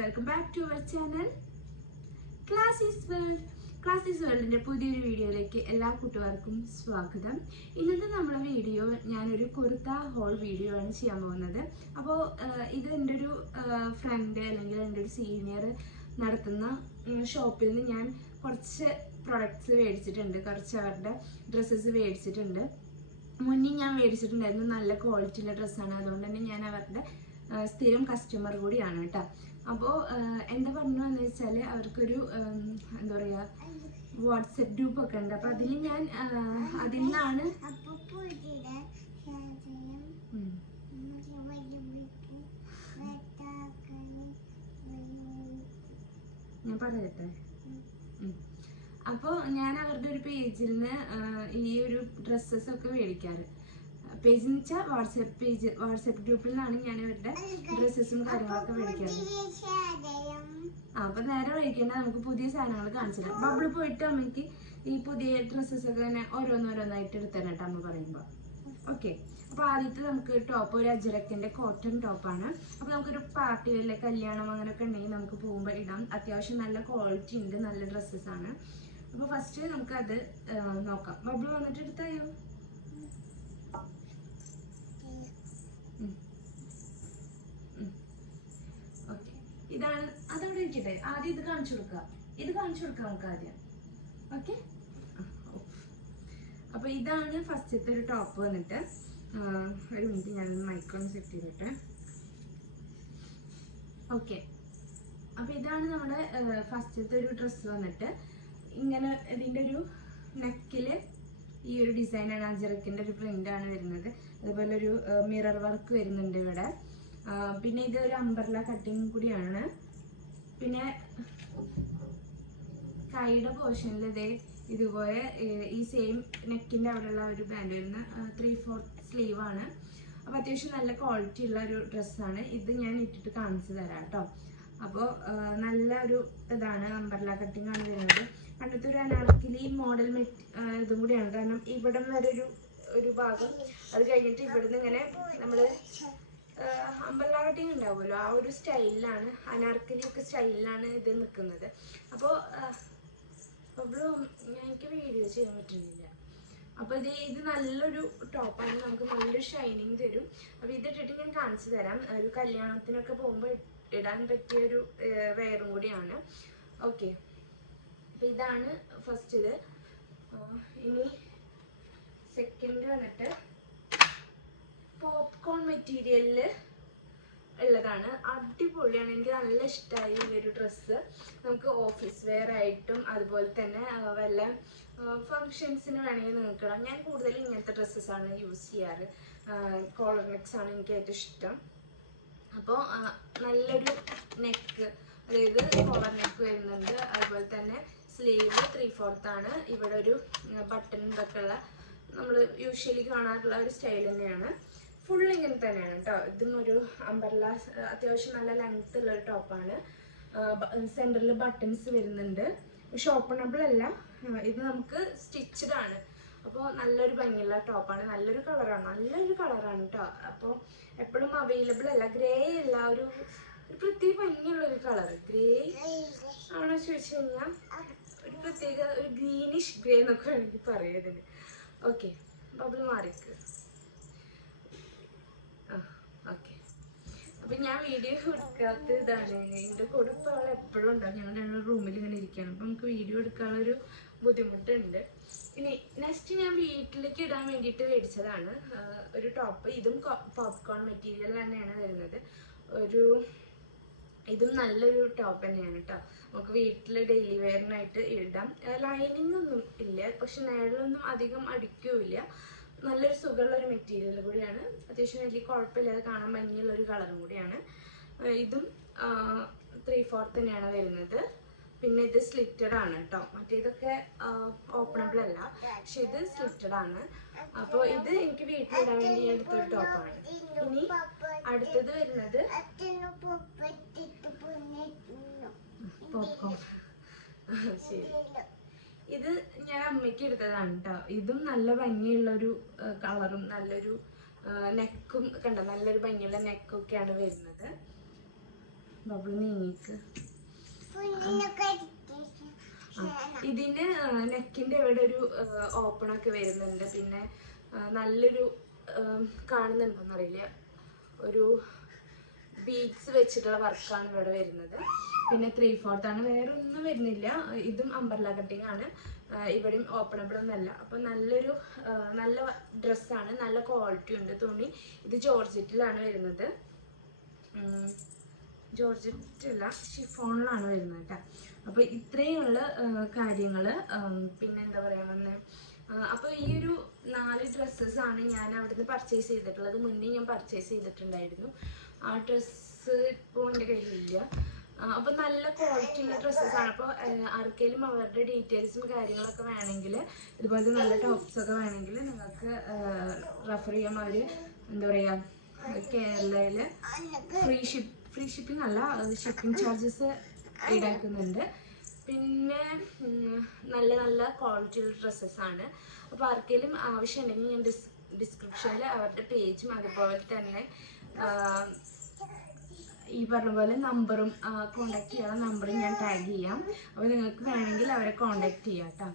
welcome back to our channel Classys World. Classys World പുതിയൊരു വീഡിയോയിലേക്ക് എല്ലാ കൂട്ടുകാർക്കും സ്വാഗതം. ഇന്നത്തെ നമ്മുടെ വീഡിയോ ഞാനൊരു കുർത്ത ഹോൾ വീഡിയോ ആണ് ചെയ്യാൻ പോകുന്നത്. അപ്പോൾ ഇത് എൻ്റെ ഒരു ഫ്രണ്ട് അല്ലെങ്കിൽ എൻ്റെ ഒരു സീനിയർ നടത്തുന്ന ഷോപ്പിൽ നിന്ന് ഞാൻ കുറച്ച് പ്രൊഡക്ട്സ് മേടിച്ചിട്ടുണ്ട്, കുറച്ച് അവരുടെ ഡ്രസ്സസ് മേടിച്ചിട്ടുണ്ട്. മുന്നേ ഞാൻ മേടിച്ചിട്ടുണ്ടായിരുന്നു, നല്ല ക്വാളിറ്റിയുള്ള ഡ്രസ്സാണ്. അതുകൊണ്ട് തന്നെ ഞാൻ അവരുടെ സ്ഥിരം കസ്റ്റമർ കൂടിയാണ് കേട്ടോ. അപ്പോൾ എന്താ പറഞ്ഞു എന്ന് വെച്ചാൽ അവർക്കൊരു എന്താ പറയുക വാട്സപ്പ് ഗ്രൂപ്പൊക്കെ ഉണ്ട്. അപ്പോൾ അതിൽ ഞാൻ അതിൽ നിന്നാണ് ഞാൻ പറയട്ടെ. അപ്പോൾ ഞാൻ അവരുടെ ഒരു പേജിൽ നിന്ന് ഈ ഒരു ഡ്രസ്സസൊക്കെ മേടിക്കാറ്. പേജ് എന്ന് വെച്ചാൽ വാട്സപ്പ് ഗ്രൂപ്പിൽ നിന്നാണ് ഞാൻ അവരുടെ ഡ്രസ്സസും കാര്യങ്ങളൊക്കെ മേടിക്കാറ്. അപ്പം നേരെ വഴിക്കേണ്ട നമുക്ക് പുതിയ സാധനങ്ങൾ കാണിച്ചില്ല. ബബിൾ പോയിട്ട് അമ്മയ്ക്ക് ഈ പുതിയ ഡ്രസ്സസൊക്കെ തന്നെ ഓരോന്നോരോന്നായിട്ട് എടുത്തരാം കേട്ടോ അമ്മ പറയുമ്പോൾ. ഓക്കെ, അപ്പോൾ ആദ്യത്തെ നമുക്ക് ടോപ്പ് ഒരു അജ്രക്കിൻ്റെ കോട്ടൺ ടോപ്പാണ്. അപ്പോൾ നമുക്കൊരു പാർട്ടി വല്ല കല്യാണം അങ്ങനെയൊക്കെ ഉണ്ടെങ്കിൽ നമുക്ക് പോകുമ്പോൾ ഇടാം. അത്യാവശ്യം നല്ല ക്വാളിറ്റി ഉണ്ട്, നല്ല ഡ്രസ്സസാണ്. അപ്പോൾ ഫസ്റ്റ് നമുക്കത് നോക്കാം. ബബിൾ വന്നിട്ട് എടുത്തായോ? ഓക്കെ, ഇതാണ്. അതവിടെ ഇരിക്കട്ടെ, ആദ്യം ഇത് കാണിച്ചു കൊടുക്കാം. നമുക്ക് ആദ്യം. ഓക്കെ, അപ്പൊ ഇതാണ് ഫസ്റ്റത്തെ ഒരു ടോപ്പ് വന്നിട്ട്. ഒരു മിനിറ്റ് ഞാൻ മൈക്രോൺ സെറ്റ് ചെയ്തിട്ട്. ഓക്കെ, അപ്പൊ ഇതാണ് നമ്മുടെ ഫസ്റ്റത്തെ ഒരു ഡ്രസ്സ് വന്നിട്ട്. ഇങ്ങനെ ഇതിൻ്റെ ഒരു നെക്കില് ഈ ഒരു ഡിസൈനാണ്, അജറക്കിൻ്റെ ഒരു പ്രിൻ്റാണ് വരുന്നത്. അതുപോലെ ഒരു മിറർ വർക്ക് വരുന്നുണ്ട് ഇവിടെ. പിന്നെ ഇത് ഒരു അംബ്രല കട്ടിങ് കൂടിയാണ്. പിന്നെ കൈയുടെ പോർഷനിൽ ഇതേ ഇതുപോലെ ഈ സെയിം നെക്കിൻ്റെ അവിടെയുള്ള ഒരു ബാൻഡ് വരുന്ന 3/4 സ്ലീവാണ്. അപ്പോൾ അത്യാവശ്യം നല്ല ക്വാളിറ്റി ഉള്ള ഒരു ഡ്രസ്സാണ് ഇത്. ഞാൻ ഇട്ടിട്ട് കാണിച്ചു തരാം കേട്ടോ. അപ്പോൾ നല്ല ഒരു ഇതാണ്, അംബ്രല കട്ടിങ് ആണ് വരുന്നത്. പണ്ടത്തെ ഒരു അനാർക്കലി മോഡൽ ഇതും കൂടിയാണ്. കാരണം ഇവിടം വരെ ഒരു ഭാഗം, അത് കഴിഞ്ഞിട്ട് ഇവിടുന്ന് ഇങ്ങനെ നമ്മൾ അംബ്രല കട്ടിങ് ഉണ്ടാവുമല്ലോ, ആ ഒരു സ്റ്റൈലിലാണ്, അനാർക്കലി ഒക്കെ സ്റ്റൈലിലാണ് ഇത് നിൽക്കുന്നത്. അപ്പോൾ എനിക്ക് വീഡിയോ ചെയ്യാൻ പറ്റുന്നില്ല. അപ്പോൾ ഇത് നല്ലൊരു ടോപ്പാണ്, നമുക്ക് നല്ലൊരു ഷൈനിങ് തരും. അപ്പോൾ ഇതിട്ടിട്ട് ഞാൻ കാണിച്ചു തരാം. ഒരു കല്യാണത്തിനൊക്കെ പോകുമ്പോൾ ഇടാൻ പറ്റിയൊരു വെയറും കൂടിയാണ്. ഓക്കെ, അപ്പോൾ ഇതാണ് ഫസ്റ്റ് ഇത്. ഇനി സെക്കൻഡ് വന്നിട്ട് പോപ്കോൺ മെറ്റീരിയലിൽ ഉള്ളതാണ്. അടിപൊളിയാണ്, എനിക്ക് നല്ല ഇഷ്ടമായി ഈ ഒരു ഡ്രസ്സ്. നമുക്ക് ഓഫീസ് വെയർ ആയിട്ടും അതുപോലെ തന്നെ വല്ല ഫങ്ഷൻസിന് വേണമെങ്കിൽ നിങ്ങൾക്ക് ഇടാം. ഞാൻ കൂടുതൽ ഇങ്ങനത്തെ ഡ്രസ്സസാണ് യൂസ് ചെയ്യാറ്. കോളർ നെക്സ് ആണ് എനിക്ക് ഏറ്റവും ഇഷ്ടം. അപ്പോൾ നല്ലൊരു നെക്ക്, അതായത് കോളർ നെക്ക് വരുന്നുണ്ട്. അതുപോലെ തന്നെ സ്ലീവ് 3/4 ആണ്. ഇവിടെ ഒരു ബട്ടൺ ഇതൊക്കെ ഉള്ള നമ്മൾ യൂഷ്വലി കാണാറുള്ള ഒരു സ്റ്റൈൽ തന്നെയാണ്. ഫുൾ ഇങ്ങനെ തന്നെയാണ് കേട്ടോ. ഇതും ഒരു അംബ്രല, അത്യാവശ്യം നല്ല ലെങ്ത് ഉള്ള ഒരു ടോപ്പാണ്. സെൻറ്ററിൽ ബട്ടൺസ് വരുന്നുണ്ട്. ഷോപ്പണബിൾ അല്ല, ഇത് നമുക്ക് സ്റ്റിച്ചഡ് ആണ്. അപ്പോൾ നല്ലൊരു ഭംഗിയുള്ള ടോപ്പാണ്, നല്ലൊരു കളറാണ് കേട്ടോ. അപ്പോൾ എപ്പോഴും അവൈലബിൾ അല്ല, ഗ്രേ അല്ല, ഒരു പ്രത്യേക ഭംഗിയുള്ളൊരു കളർ. ഗ്രേ ആണോ ചോദിച്ചു കഴിഞ്ഞാൽ ഒരു പ്രത്യേക ഒരു ഗ്രീനിഷ് ഗ്രേ എന്നൊക്കെ വേണമെങ്കിൽ പറയാം ഇതിന്. ഓക്കെ, ബബിൾ മാറിക്ക്. ഓക്കെ, അപ്പം ഞാൻ വീഡിയോ എടുക്കാത്ത ഇതാണ്. എൻ്റെ കൂടെ ഇപ്പോൾ അവൾ എപ്പോഴും ഉണ്ടാകും. ഞങ്ങളുടെ റൂമിൽ ഇങ്ങനെ ഇരിക്കുകയാണ്. അപ്പം നമുക്ക് വീഡിയോ എടുക്കാനുള്ളൊരു ബുദ്ധിമുട്ടുണ്ട്. ഇനി നെക്സ്റ്റ് ഞാൻ വീട്ടിലേക്ക് ഇടാൻ വേണ്ടിയിട്ട് മേടിച്ചതാണ് ഒരു ടോപ്പ്. ഇതും പോപ്കോൺ മെറ്റീരിയൽ തന്നെയാണ് വരുന്നത്. ഇതും നല്ലൊരു ടോപ്പ് തന്നെയാണ് കേട്ടോ. നമുക്ക് വീട്ടിൽ ഡെയിലി വെയറിനായിട്ട് ഇടാം. ലൈനിങ് ഒന്നും ഇല്ല, പക്ഷെ നേരിലൊന്നും അധികം അടിക്കില്ല. നല്ലൊരു സുഖമുള്ളൊരു മെറ്റീരിയൽ കൂടിയാണ്. അത്യാവശ്യം വലിയ കുഴപ്പമില്ലാതെ കാണാൻ ഭംഗിയുള്ളൊരു കളറും കൂടിയാണ്. ഇതും 3/4 തന്നെയാണ് വരുന്നത്. പിന്നെ ഇത് സ്ലിറ്റഡ് ആണ് കേട്ടോ. മറ്റേതൊക്കെ ഓപ്പണബിൾ അല്ല, പക്ഷെ ഇത് സ്ലിറ്റഡ് ആണ്. അപ്പോൾ ഇത് എനിക്ക് വീട്ടിലിടാൻ വേണ്ടി എടുത്തൊരു ടോപ്പാണ്. ഇനി അടുത്തത് വരുന്നത് പോപ്കോൺ. ശരി, ഇത് ഞാൻ അമ്മയ്ക്ക് എടുത്തതാണ് കേട്ടോ. ഇതും നല്ല ഭംഗിയുള്ളൊരു കളറും നല്ലൊരു നെക്കും കണ്ടോ, നല്ലൊരു ഭംഗിയുള്ള നെക്കൊക്കെയാണ് വരുന്നത്. ബബിൾ നീങ്ങിക്ക്. ഇതിന് നെക്കിൻ്റെ ഇവിടെ ഒരു ഓപ്പണൊക്കെ വരുന്നുണ്ട്. പിന്നെ നല്ലൊരു കാണുന്നുണ്ടോന്നറിയില്ല, ഒരു ബീഡ്സ് വെച്ചിട്ടുള്ള വർക്കാണ് ഇവിടെ വരുന്നത്. പിന്നെ 3/4 ആണ്, വേറെ ഒന്നും വരുന്നില്ല. ഇതും അംബ്രല്ല കട്ടിങ് ആണ്, ഇവിടെയും ഓപ്പണബിൾ ഒന്നല്ല. അപ്പം നല്ല ഡ്രസ്സാണ്, നല്ല ക്വാളിറ്റി ഉണ്ട് തുണി. ഇത് ജോർജറ്റിലാണ് വരുന്നത്, ജോർജറ്റ് അല്ല ഷിഫോണിലാണ് വരുന്നത് കേട്ടോ. അപ്പോൾ ഇത്രയുള്ള കാര്യങ്ങൾ. പിന്നെ എന്താ പറയുക വന്നേ, അപ്പോൾ ഈ ഒരു 4 ഡ്രസ്സസാണ് ഞാൻ അവിടുന്ന് പർച്ചേസ് ചെയ്തിട്ടുള്ളത്. മുന്നേ ഞാൻ പർച്ചേസ് ചെയ്തിട്ടുണ്ടായിരുന്നു. ആ ഡ്രസ്സ് ഇപ്പോൾ എൻ്റെ കയ്യിലില്ല. അപ്പോൾ നല്ല ക്വാളിറ്റി ഉള്ള ഡ്രസ്സസാണ്. അപ്പോൾ ആർക്കെങ്കിലും അവരുടെ ഡീറ്റെയിൽസും കാര്യങ്ങളൊക്കെ വേണമെങ്കിൽ, ഇതുപോലത്തെ നല്ല ടോപ്സൊക്കെ വേണമെങ്കിൽ നിങ്ങൾക്ക് റെഫർ ചെയ്യാം. അവർ എന്താ പറയുക, കേരളയിൽ ഫ്രീ ഷിപ്പിംഗ് അല്ല, ഷിപ്പിംഗ് ചാർജസ് ഈടാക്കുന്നുണ്ട്. പിന്നെ നല്ല ക്വാളിറ്റിയുള്ള ഡ്രസ്സസാണ്. അപ്പോൾ ആർക്കെങ്കിലും ആവശ്യമുണ്ടെങ്കിൽ ഞാൻ ഡിസ്ക്രിപ്ഷനിൽ അവരുടെ പേജും അതുപോലെ തന്നെ ഈ പറഞ്ഞ പോലെ നമ്പറും കോണ്ടാക്ട് ചെയ്യാനുള്ള നമ്പറും ഞാൻ ടാഗ് ചെയ്യാം. അപ്പോൾ നിങ്ങൾക്ക് വേണമെങ്കിൽ അവരെ കോണ്ടാക്ട് ചെയ്യാം കേട്ടോ.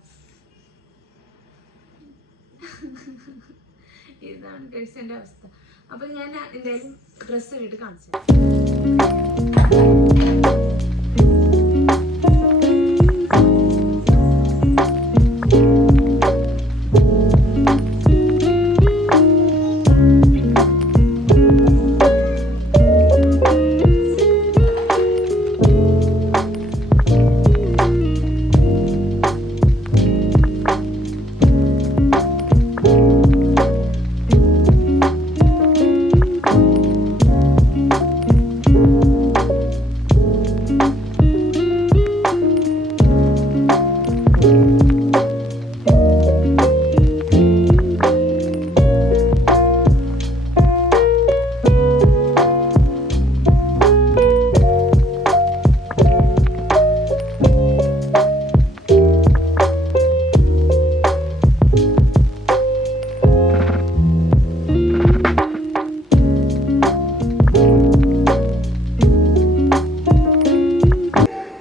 ഇതാണ് ഗൈസിൻ്റെ അവസ്ഥ. അപ്പോൾ ഞാൻ എന്തായാലും ഡ്രസ്സ് ഇട്ടിട്ട് കാണിച്ചു തരാം.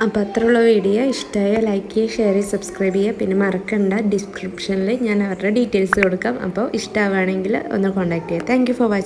അപ്പോൾ അത്രയുള്ള വീഡിയോ ഇഷ്ടമായ ലൈക്ക് ചെയ്യുക, ഷെയർ ചെയ്യുക, സബ്സ്ക്രൈബ് ചെയ്യുക. പിന്നെ മറക്കണ്ട, ഡിസ്ക്രിപ്ഷനിൽ ഞാൻ അവരുടെ ഡീറ്റെയിൽസ് കൊടുക്കാം. അപ്പോൾ ഇഷ്ടമാവുകയാണെങ്കിൽ ഒന്ന് കോൺടാക്ട് ചെയ്യുക. Thank you for watching.